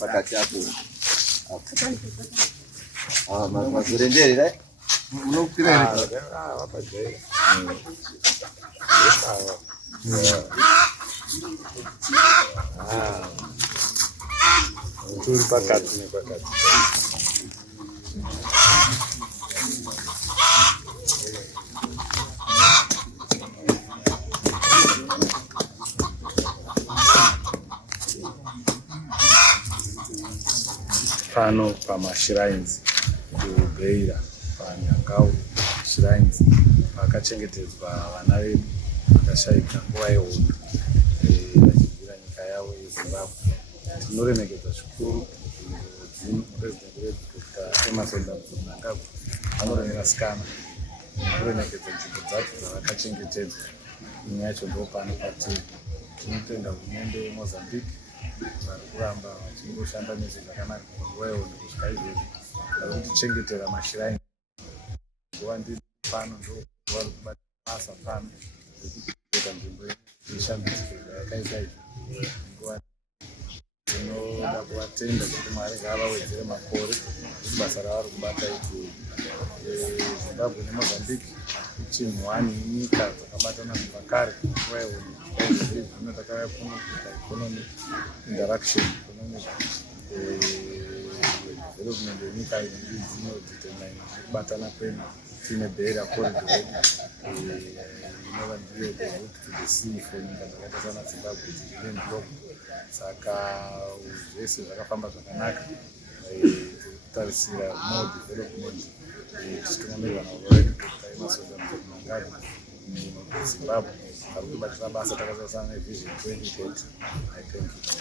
pakati hapo. Mazurendere right? Unokira hapa je? Turi pakati nepakati. Pano pamashrines kubeira panyangau shrines pakachengetedzwa vana vedu vakashaika nguva yehondo vachibvira nyika yavo yeZimbabwe. Tinoremekedza zvikuru President wedu Dr. Emmerson Mnangagwa anoremerasikana kuremekedza nzvimbo dzacho dzavakachengetedzwa. Imwe yacho ndo pano patiri. Tinotenda hurumende yeMozambique vari kuramba vachingoshanda nezvakanaka nguva yehondo kusvika izvezvi vari kutichengetera mashiraini. Nguva ndiri pano ndo vari kubata basa pano rekuchengetedza nzvimbo yeshambidziko zvayakaita izvi. Nguva tinoda kuvatenda kuti Mwari ngaavawedzere makore kuti basa ravari kubata iguru. Zimbabwe neMozambique chimhwani nyika dzakabatana kubva kare nguva yehondo. Zvino takauya kuno kuita economic interaction, economic development yenyika idzi dzinodetermine kubatana kwedu. Tine Beira corridor inova ndiyo the route to the sea for nyika dzakaita sana Zimbabwe dzine block. Saka zvese zvakafamba zvakanaka. Kutarisira more development tichitungamirirwa naurova wedu Dr. Emmerson Mnangagwa muZimbabwe. Ari kubatira basa takazosana nevision 2030. I thank you.